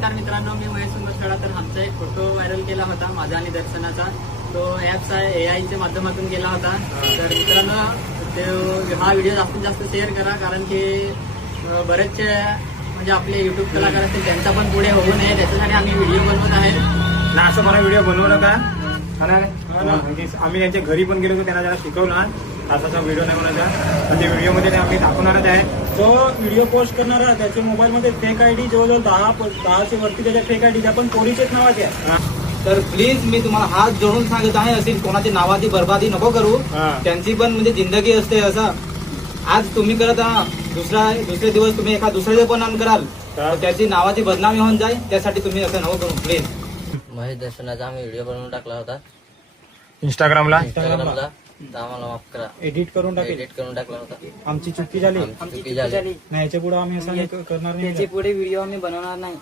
नमस्कार मित्रांनो, मी महेश सुंदरखेडा. तर आमचा एक फोटो व्हायरल केला होता माझा आणि दर्शनाचा. तो ॲप्स आहे AI च्या माध्यमातून केला होता. तर मित्रांनो हा व्हिडिओ जास्तीत जास्त शेअर करा, कारण की बरेचसे म्हणजे आपले युट्यूब कलाकार असतील त्यांचा पण पुढे होऊ नये त्याच्यासाठी आम्ही व्हिडिओ बनवत आहे ना. असं मला व्हिडिओ बनवू नका. आम्ही त्यांच्या घरी पण गेलो होतो, त्यांना शिकवला असा व्हिडिओ नाही बनायचा. पण ते व्हिडिओमध्ये आम्ही दाखवणारच आहे. जो व्हिडिओ पोस्ट करणारा त्याच्या मोबाईलमध्ये फेक आयडी जवळजवळ 10चे वरती त्याच्या फेक आयडी त्या पण पोरीचेच नावाचे आहे. तर प्लीज मी तुम्हाला हात जोडून सांगत आहे, अशी कोणाची नावाची बर्बादी नको करू. त्यांची पण म्हणजे जिंदगी असते. असं आज तुम्ही करत आहात, दुसरे दिवस तुम्ही एका दुसऱ्याचे पण कराल तर त्याची नावाची बदनामी होऊन जाईल. त्यासाठी तुम्ही असं नको करू प्लीज. महेश दर्शनाचा आम्ही व्हिडिओ बनवून टाकला होता इंस्टाग्रामला. आम्हाला माफ करा. एडिट करून टाकला होता. आमची चुकी झाली. चुकी झाली. नाही, याच्या पुढे आम्ही असं करणार नाही. त्याचे पुढे व्हिडिओ आम्ही बनवणार नाही.